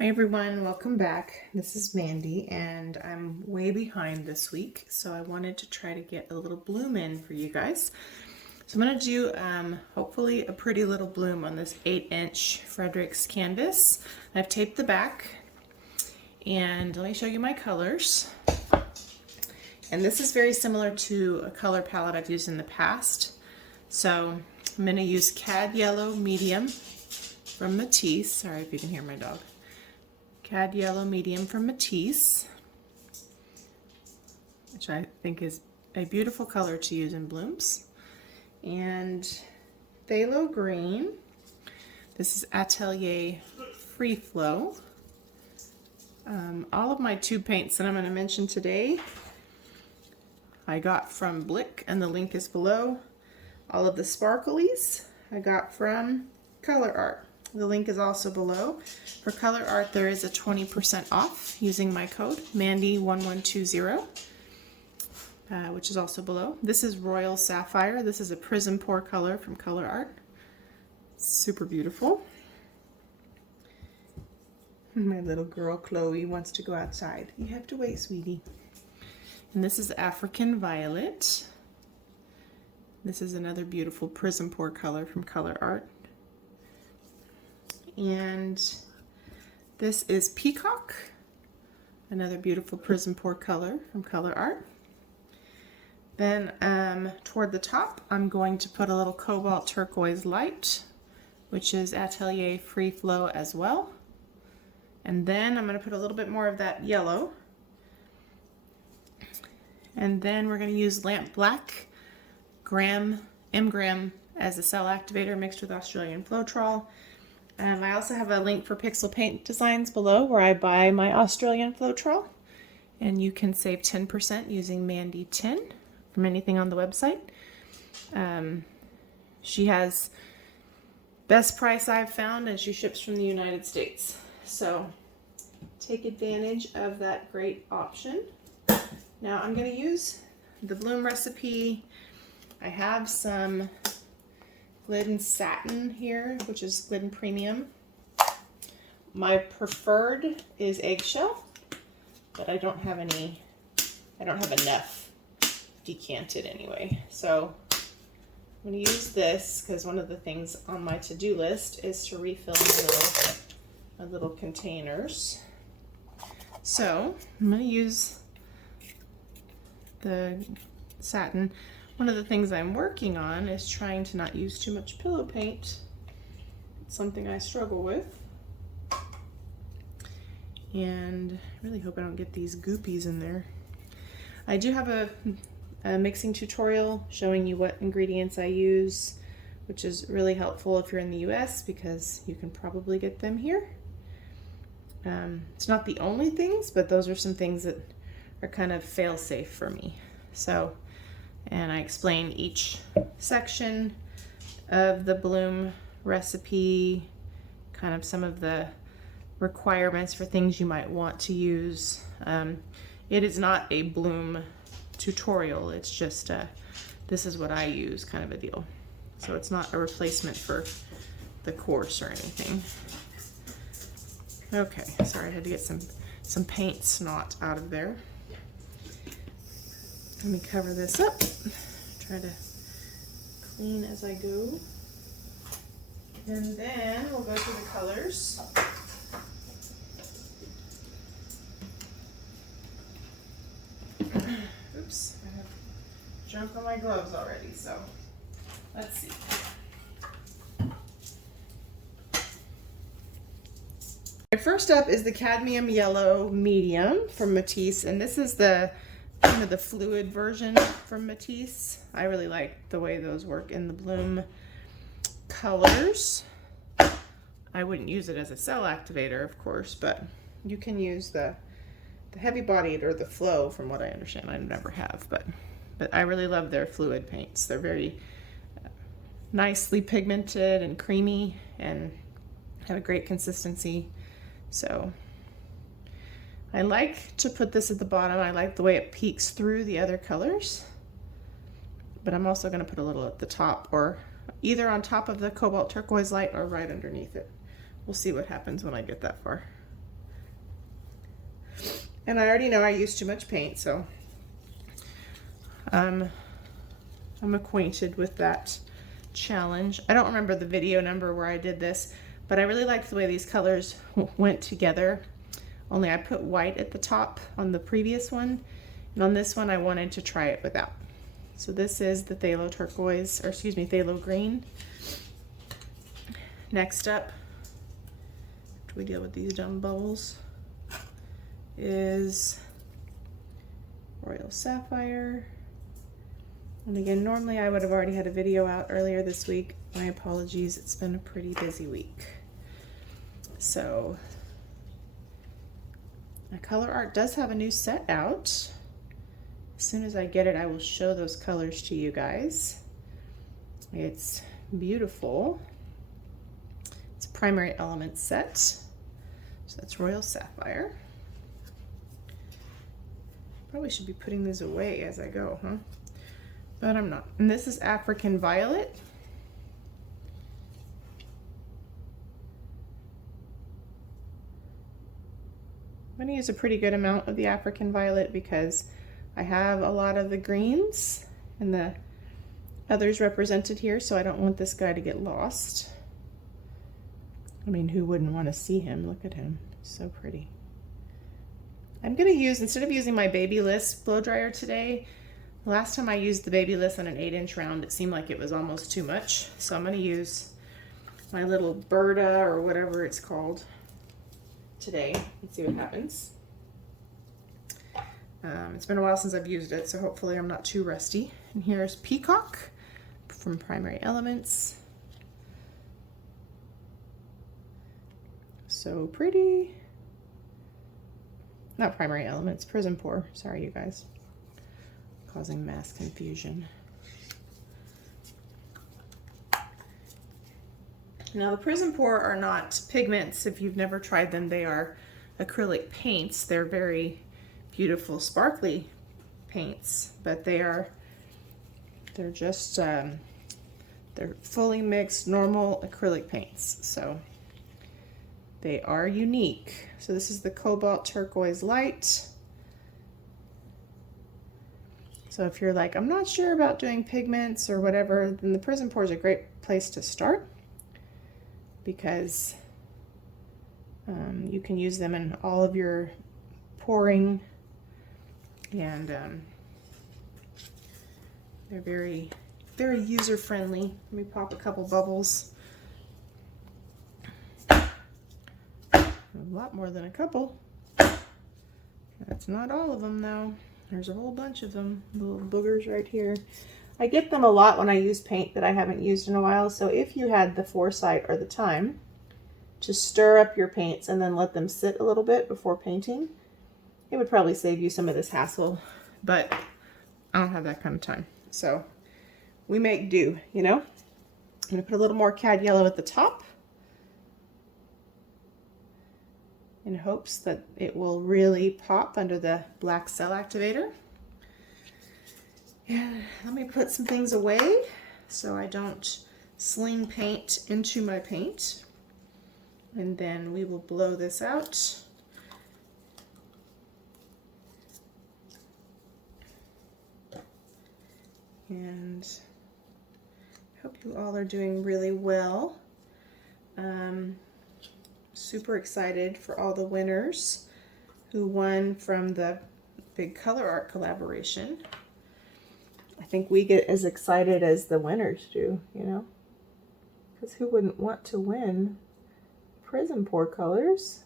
Hi everyone, welcome back. This is Mandy and I'm way behind this week, so I wanted to try to get a little bloom in for you guys. So I'm going to do hopefully a pretty little bloom on this 8-inch Frederick's canvas. I've taped the back and let me show you my colors. And this is very similar to a color palette I've used in the past. So I'm going to use Cad Yellow Medium from Matisse. Sorry if you can hear my dog. Cad Yellow Medium from Matisse, which I think is a beautiful color to use in blooms. And Phthalo Green. This is Atelier Free Flow. All of my tube paints that I'm going to mention today I got from Blick, and the link is below. All of the sparklies I got from Colourarte. The link is also below. For Colourarte, there is a 20% off using my code Mandy1120, which is also below. This is Royal Sapphire. This is a PrizmPour color from Colourarte. Super beautiful. My little girl Chloe wants to go outside. You have to wait, sweetie. And this is African Violet. This is another beautiful PrizmPour color from Colourarte. And this is Peacock, another beautiful PrizmPour color from Colourarte. Then toward the top, I'm going to put a little Cobalt Turquoise light, which is Atelier Free Flow as well. And then I'm going to put a little bit more of that yellow. And then we're going to use Lamp Black, M-Gram as a cell activator mixed with Australian Floetrol. I also have a link for Pixel Paint Designs below where I buy my Australian Floetrol, and you can save 10% using Mandy10 from anything on the website. She has best price I've found, and she ships from the United States. So take advantage of that great option. Now I'm going to use the bloom recipe. I have some Glidden satin here, which is Glidden Premium. My preferred is Eggshell, but I don't have enough decanted anyway. So I'm going to use this because one of the things on my to-do list is to refill my little containers. So I'm going to use the satin. One of the things I'm working on is trying to not use too much pillow paint. It's something I struggle with. And I really hope I don't get these goopies in there. I do have a mixing tutorial showing you what ingredients I use, which is really helpful if you're in the US because you can probably get them here. It's not the only things, but those are some things that are kind of fail-safe for me. And I explain each section of the bloom recipe, kind of some of the requirements for things you might want to use. It is not a bloom tutorial, it's just this is what I use kind of a deal. So it's not a replacement for the course or anything. Okay, sorry, I had to get some paint snot out of there. Let me cover this up, try to clean as I go. And then we'll go through the colors. Oops, I have junk on my gloves already, so let's see. First up is the Cadmium Yellow Medium from Matisse, and this is the kind of the fluid version from Matisse. I really like the way those work in the bloom colors. I wouldn't use it as a cell activator, of course, but you can use the heavy bodied or the flow from what I understand. I never have, but I really love their fluid paints. They're very nicely pigmented and creamy and have a great consistency. So I like to put this at the bottom. I like the way it peeks through the other colors, but I'm also going to put a little at the top, or either on top of the Cobalt Turquoise light or right underneath it. We'll see what happens when I get that far. And I already know I use too much paint, so I'm acquainted with that challenge. I don't remember the video number where I did this, but I really liked the way these colors went together. Only I put white at the top on the previous one, and on this one I wanted to try it without. So this is the Phthalo turquoise, or excuse me, Phthalo green. Next up, after we deal with these dumb bubbles, is Royal Sapphire. And again, normally I would have already had a video out earlier this week. My apologies, it's been a pretty busy week. So, Colourarte does have a new set out. As soon as I get it, I will show those colors to you guys. It's beautiful. It's a primary element set. So that's Royal Sapphire. Probably should be putting these away as I go, huh? But I'm not. And this is African Violet. I'm going to use a pretty good amount of the African Violet because I have a lot of the greens and the others represented here, so I don't want this guy to get lost. I mean, who wouldn't want to see him? Look at him. So pretty. I'm going to use, instead of using my Babyliss blow dryer today, last time I used the Babyliss on an 8-inch round, it seemed like it was almost too much. So I'm going to use my little Berta or whatever it's called today and see what happens. It's been a while since I've used it, so hopefully I'm not too rusty. And here's Peacock from Primary Elements. So pretty. Not Primary Elements, PrizmPour. Sorry, you guys. Causing mass confusion. Now the PrizmPour are not pigments. If you've never tried them, they are acrylic paints. They're very beautiful, sparkly paints, but they're just they're fully mixed normal acrylic paints. So they are unique. So this is the Cobalt Turquoise Light. So if you're like, I'm not sure about doing pigments or whatever, then the PrizmPour is a great place to start because you can use them in all of your pouring, and they're very, very user-friendly. Let me pop a couple bubbles. A lot more than a couple. That's not all of them though. There's a whole bunch of them, little boogers right here. I get them a lot when I use paint that I haven't used in a while, so if you had the foresight or the time to stir up your paints and then let them sit a little bit before painting, it would probably save you some of this hassle, but I don't have that kind of time. So we make do, you know? I'm gonna put a little more cad yellow at the top in hopes that it will really pop under the black cell activator. And let me put some things away so I don't sling paint into my paint. And then we will blow this out. And I hope you all are doing really well. Super excited for all the winners who won from the big Colourarte collaboration. I think we get as excited as the winners do, you know? Because who wouldn't want to win PrizmPour colors?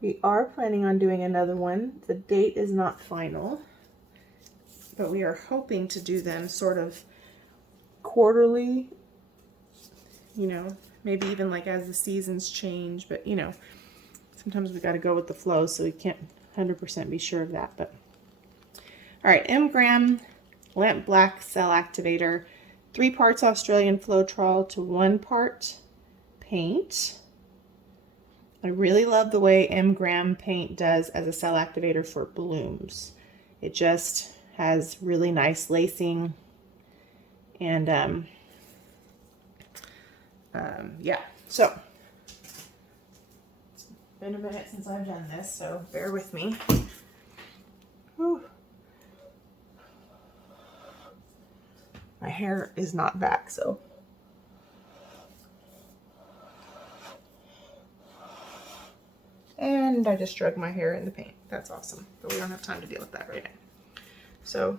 We are planning on doing another one. The date is not final, but we are hoping to do them sort of quarterly, you know, maybe even like as the seasons change, but you know, sometimes we got to go with the flow, so we can't 100% be sure of that. But all right, M-Gram Lamp Black Cell Activator, 3 parts Australian Floetrol to 1 part paint. I really love the way M-Gram paint does as a cell activator for blooms. It just has really nice lacing, and yeah, so been a minute since I've done this, so bear with me. Whew. My hair is not back, so. And I just drug my hair in the paint. That's awesome, but we don't have time to deal with that right now. So.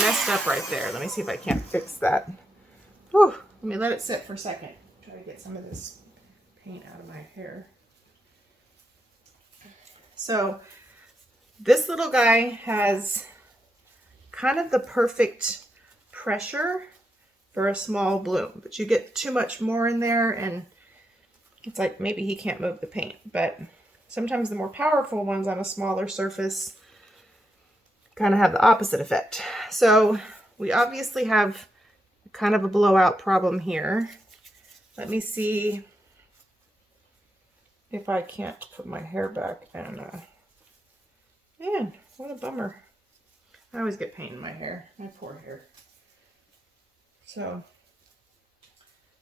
Messed up right there. Let me see if I can't fix that. Whew. Let me let it sit for a second. Try to get some of this paint out of my hair. So this little guy has kind of the perfect pressure for a small bloom, but you get too much more in there and it's like maybe he can't move the paint, but sometimes the more powerful ones on a smaller surface kind of have the opposite effect. So we obviously have kind of a blowout problem here. Let me see if I can't put my hair back. And man, what a bummer. I always get paint in my hair, my poor hair. So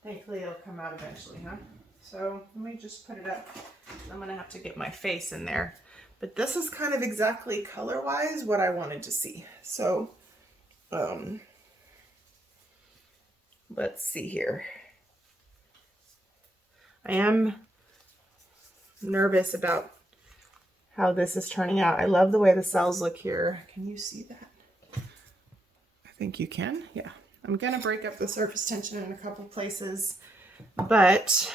thankfully it'll come out eventually, huh? So let me just put it up. I'm gonna have to get my face in there. But this is kind of exactly color-wise what I wanted to see. So, let's see here. I am nervous about how this is turning out. I love the way the cells look here. Can you see that? I think you can. Yeah. I'm going to break up the surface tension in a couple places, but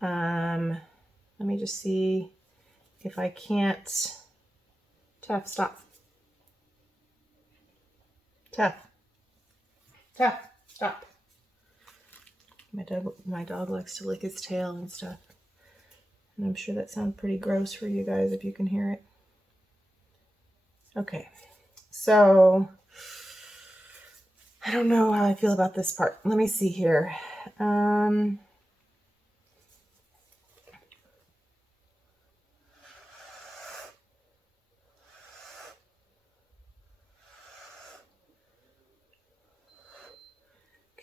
let me just see if I can't. Tough, stop. Tough. Tough, stop. My dog likes to lick his tail and stuff. And I'm sure that sounds pretty gross for you guys if you can hear it. Okay, so I don't know how I feel about this part. Let me see here.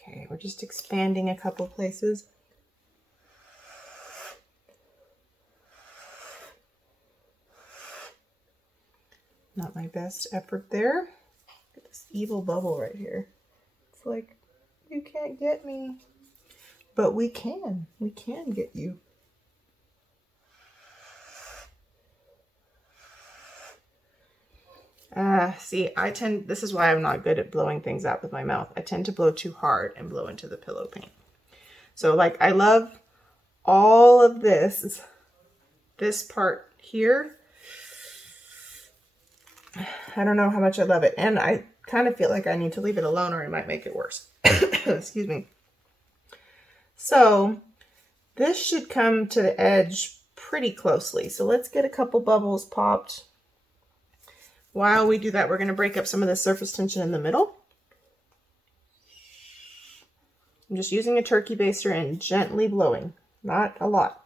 Okay, we're just expanding a couple places. Not my best effort there. Look at this evil bubble right here. It's like, you can't get me. But we can. We can get you. See, this is why I'm not good at blowing things out with my mouth. I tend to blow too hard and blow into the pillow paint. So like, I love all of this part here. I don't know how much I love it. And I kind of feel like I need to leave it alone or it might make it worse. Excuse me. So this should come to the edge pretty closely. So let's get a couple bubbles popped. While we do that, we're going to break up some of the surface tension in the middle. I'm just using a turkey baster and gently blowing, not a lot.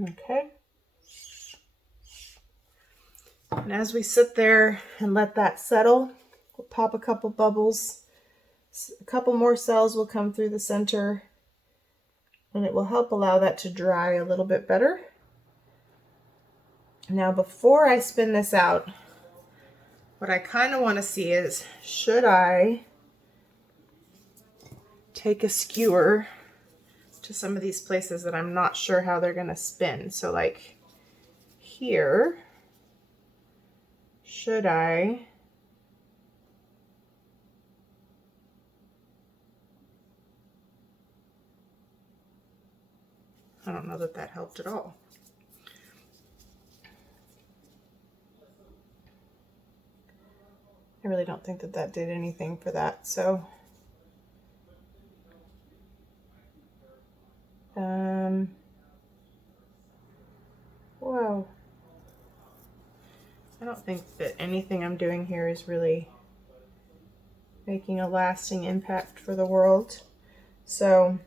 Okay. And as we sit there and let that settle, we'll pop a couple bubbles. A couple more cells will come through the center and it will help allow that to dry a little bit better. Now, before I spin this out, what I kind of want to see is, should I take a skewer to some of these places that I'm not sure how they're going to spin? So like here, should I don't know that helped at all. I really don't think that that did anything for that. So, whoa. I don't think that anything I'm doing here is really making a lasting impact for the world. So,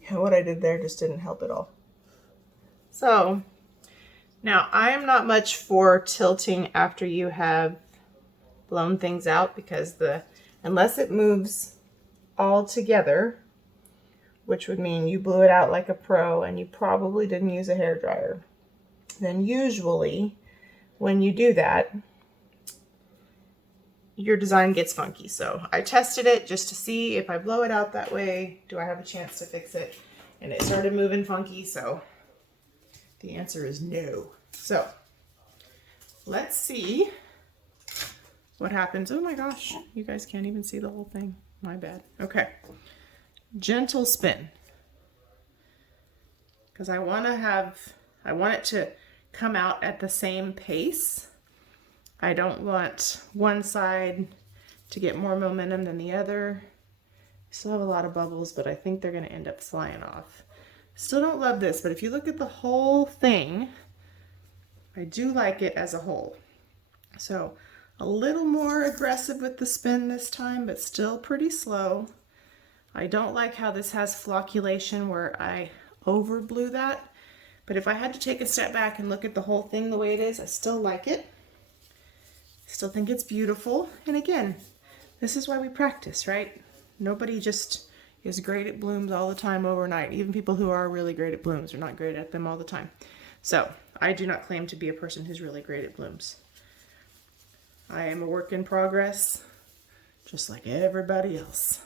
yeah, what I did there just didn't help at all. So, now I am not much for tilting after you have blown things out, because unless it moves all together, which would mean you blew it out like a pro and you probably didn't use a hairdryer, then usually when you do that, your design gets funky. So I tested it just to see if I blow it out that way, do I have a chance to fix it? And it started moving funky, so the answer is no. So let's see what happens. Oh my gosh, you guys can't even see the whole thing. My bad. Okay. Gentle spin. Because I want it to come out at the same pace. I don't want one side to get more momentum than the other. Still have a lot of bubbles, but I think they're going to end up flying off. Still don't love this, but if you look at the whole thing, I do like it as a whole. So a little more aggressive with the spin this time, but still pretty slow. I don't like how this has flocculation where I over blew that, but if I had to take a step back and look at the whole thing the way it is, I still like it. Still think it's beautiful. And again, this is why we practice, right? Nobody just is great at blooms all the time overnight. Even people who are really great at blooms are not great at them all the time. So I do not claim to be a person who's really great at blooms. I am a work in progress, just like everybody else.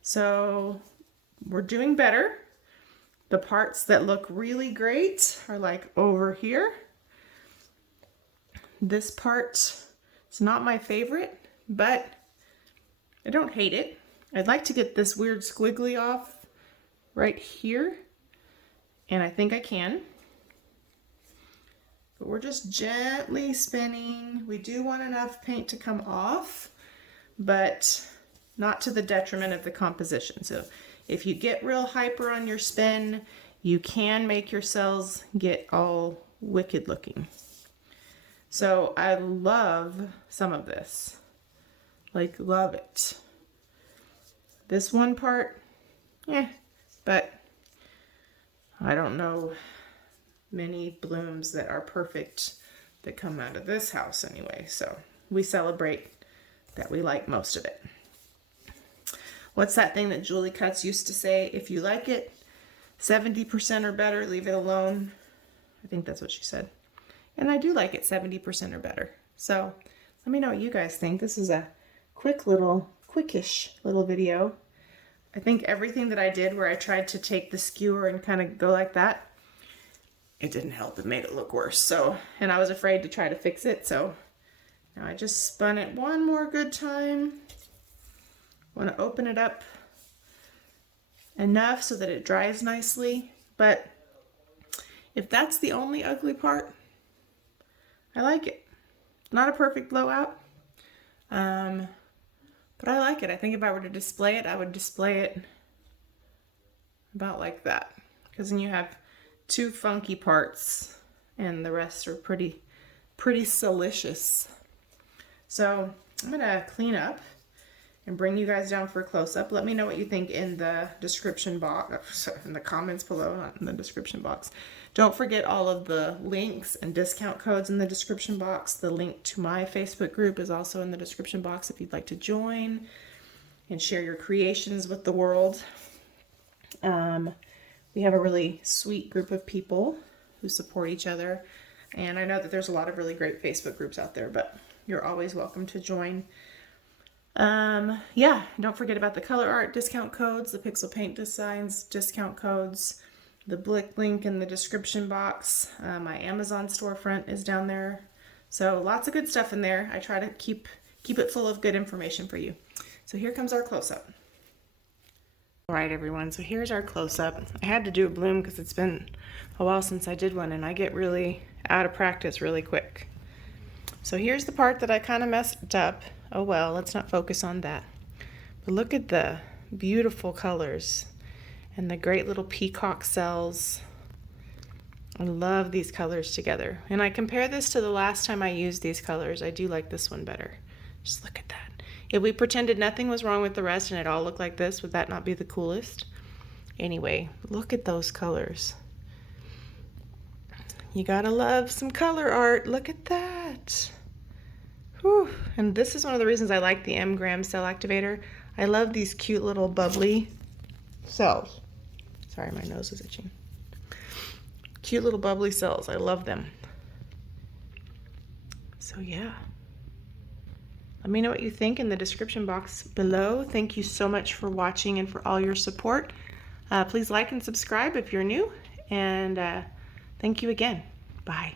So we're doing better. The parts that look really great are like over here. This part is not my favorite, but I don't hate it. I'd like to get this weird squiggly off right here, and I think I can. But we're just gently spinning. We do want enough paint to come off, but not to the detriment of the composition. So if you get real hyper on your spin, you can make your cells get all wicked looking. So I love some of this, like love it. This one part, but I don't know many blooms that are perfect that come out of this house anyway. So we celebrate that we like most of it. What's that thing that Julie Cutts used to say? If you like it 70% or better, leave it alone. I think that's what she said. And I do like it 70% or better. So let me know what you guys think. This is a quickish little video. I think everything that I did where I tried to take the skewer and kind of go like that, it didn't help. It made it look worse. So, and I was afraid to try to fix it. So now I just spun it one more good time. Want to open it up enough so that it dries nicely. But if that's the only ugly part, I like it. Not a perfect blowout, but I like it. I think if I were to display it, I would display it about like that. Because then you have two funky parts and the rest are pretty silicious. So I'm gonna clean up and bring you guys down for a close-up. Let me know what you think in the description box, in the comments below, not in the description box. Don't forget all of the links and discount codes in the description box. The link to my Facebook group is also in the description box if you'd like to join and share your creations with the world. We have a really sweet group of people who support each other. And I know that there's a lot of really great Facebook groups out there, but you're always welcome to join. Yeah, don't forget about the Colourarte discount codes, the Pixel Paint Designs discount codes, the Blick link in the description box. My Amazon storefront is down there. So lots of good stuff in there. I try to keep it full of good information for you. So here comes our close-up. All right, everyone, so here's our close-up. I had to do a bloom because it's been a while since I did one, and I get really out of practice really quick. So here's the part that I kind of messed up. Oh well, let's not focus on that. But look at the beautiful colors and the great little peacock cells. I love these colors together. And I compare this to the last time I used these colors. I do like this one better. Just look at that. If we pretended nothing was wrong with the rest and it all looked like this, would that not be the coolest? Anyway, look at those colors. You gotta love some color art. Look at that. Whew. And this is one of the reasons I like the M-gram cell activator. I love these cute little bubbly cells. Sorry, my nose is itching. Cute little bubbly cells. I love them. So yeah. Let me know what you think in the description box below. Thank you so much for watching and for all your support. Please like and subscribe if you're new. And thank you again. Bye.